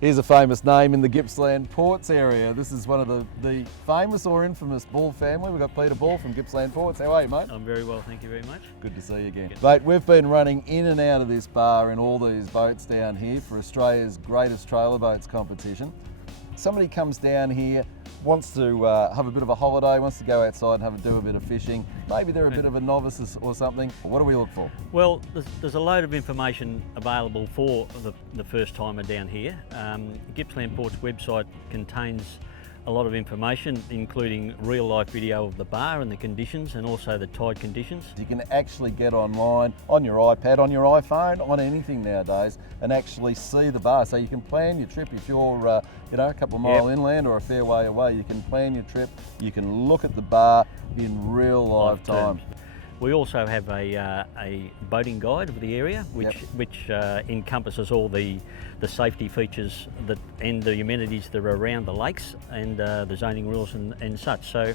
Here's a famous name in the Gippsland Ports area. This is one of the famous or infamous Ball family. We've got Peter Ball from Gippsland Ports. How are you, mate? I'm very well, thank you very much. Good to see you again. Good. Mate, we've been running in and out of this bar in all these boats down here for Australia's greatest trailer boats competition. Somebody comes down here, wants to have a bit of a holiday, wants to go outside and do a bit of fishing. Maybe they're a bit of a novice or something. What do we look for? Well, there's a load of information available for the first timer down here. Gippsland Ports website contains a lot of information, including real life video of the bar and the conditions, and also the tide conditions. You can actually get online on your iPad, on your iPhone, on anything nowadays, and actually see the bar. So you can plan your trip if you're a couple of mile inland or a fair way away. You can plan your trip, you can look at the bar in real live time. We also have a boating guide of the area, which encompasses all the safety features and the amenities that are around the lakes and the zoning rules and such. So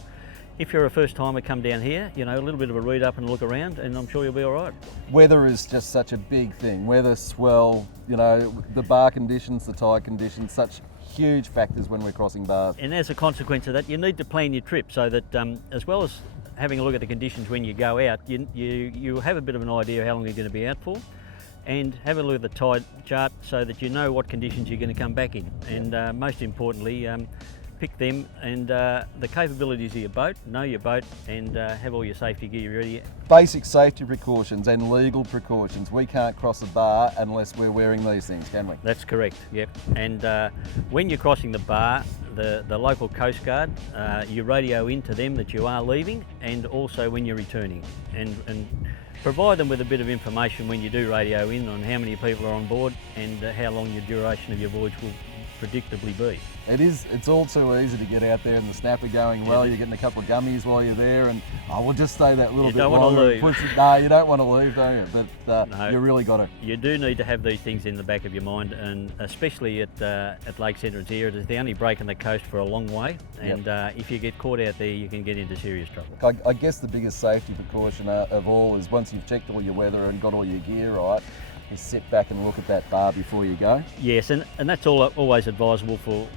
if you're a first timer, come down here, a little bit of a read up and look around, and I'm sure you'll be all right. Weather is just such a big thing. Weather, swell, the bar conditions, the tide conditions, such huge factors when we're crossing bars. And as a consequence of that, you need to plan your trip so that as well as having a look at the conditions when you go out, you have a bit of an idea how long you're going to be out for, and have a look at the tide chart so that you know what conditions you're going to come back in. And most importantly, pick them and the capabilities of your boat, know your boat, and have all your safety gear ready. Basic safety precautions and legal precautions. We can't cross a bar unless we're wearing these things, can we? That's correct, yep. And when you're crossing the bar, the local Coast Guard, you radio into them that you are leaving, and also when you're returning. And provide them with a bit of information when you do radio in on how many people are on board and how long your duration of your voyage will predictably be. It's all too easy to get out there and the snapper going well, you're getting a couple of gummies while you're there, and we'll just stay that little bit longer. You don't want to leave. No, you don't want to leave, don't you? But no, you really got to. You do need to have these things in the back of your mind, and especially at Lakes Entrance here, it is the only break on the coast for a long way, and if you get caught out there, you can get into serious trouble. I guess the biggest safety precaution of all is once you've checked all your weather and got all your gear right, is sit back and look at that bar before you go. Yes, and that's always advisable for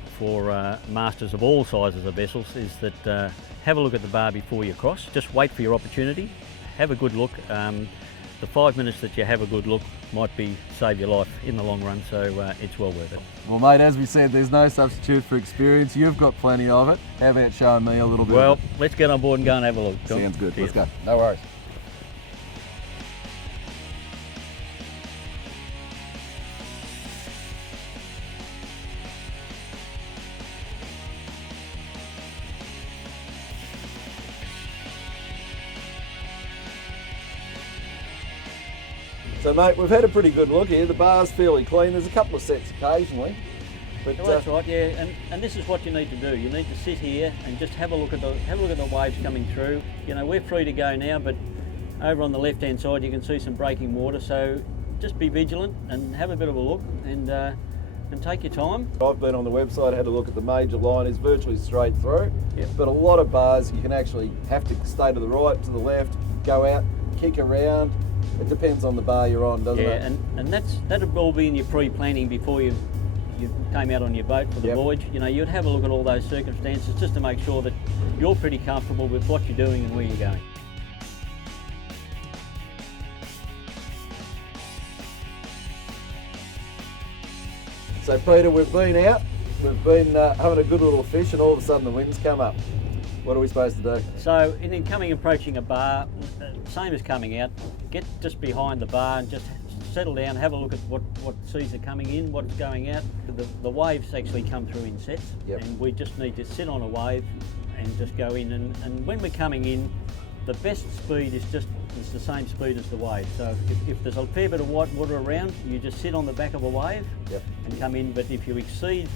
masters of all sizes of vessels, is that have a look at the bar before you cross. Just wait for your opportunity, have a good look. The 5 minutes that you have a good look might save your life in the long run, so it's well worth it. Well, mate, as we said, there's no substitute for experience. You've got plenty of it. How about showing me a little bit? Well, let's get on board and go and have a look. Sounds good. Cheers. Let's go. No worries. So mate, we've had a pretty good look here. The bar's fairly clean. There's a couple of sets occasionally. But, well, that's right, yeah. And this is what you need to do. You need to sit here and just have a look at the waves coming through. We're free to go now, but over on the left-hand side you can see some breaking water. So just be vigilant and have a bit of a look and take your time. I've been on the website, had a look at the major line. It's virtually straight through. Yep. But a lot of bars you can actually have to stay to the right, to the left, go out, kick around. It depends on the bar you're on, doesn't it? Yeah, and that'll all be in your pre-planning before you came out on your boat for the voyage. You'd have a look at all those circumstances just to make sure that you're pretty comfortable with what you're doing and where you're going. So Peter, we've been out, we've been having a good little fish, and all of a sudden the wind's come up. What are we supposed to do? So in approaching a bar, same as coming out, get just behind the bar and just settle down, have a look at what seas are coming in, what's going out. The waves actually come through in sets, and we just need to sit on a wave and just go in. And when we're coming in, the best speed is the same speed as the wave. So if there's a fair bit of white water around, you just sit on the back of a wave and come in. But if you exceed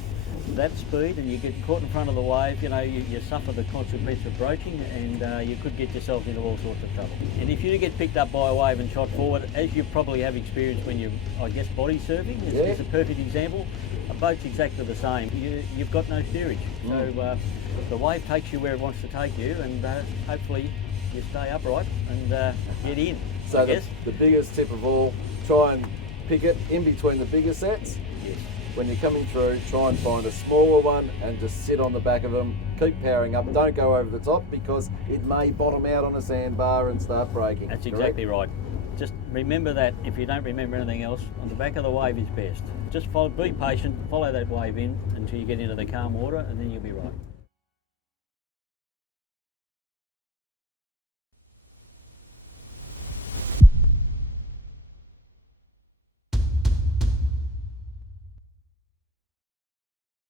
that speed and you get caught in front of the wave, you suffer the consequence of broaching, and you could get yourself into all sorts of trouble. And if you do get picked up by a wave and shot forward, as you probably have experienced when you're, body surfing, it's a perfect example. A boat's exactly the same. You've got no steerage. So the wave takes you where it wants to take you, and hopefully you stay upright and get in. So the biggest tip of all, try and pick it in between the bigger sets. Yes. when you're coming through, try and find a smaller one and just sit on the back of them. Keep powering up. Don't go over the top because it may bottom out on a sandbar and start breaking. That's correct? exactly right. Just remember that. If you don't remember anything else, on the back of the wave is best. Just be patient, follow that wave in until you get into the calm water, and then you'll be right.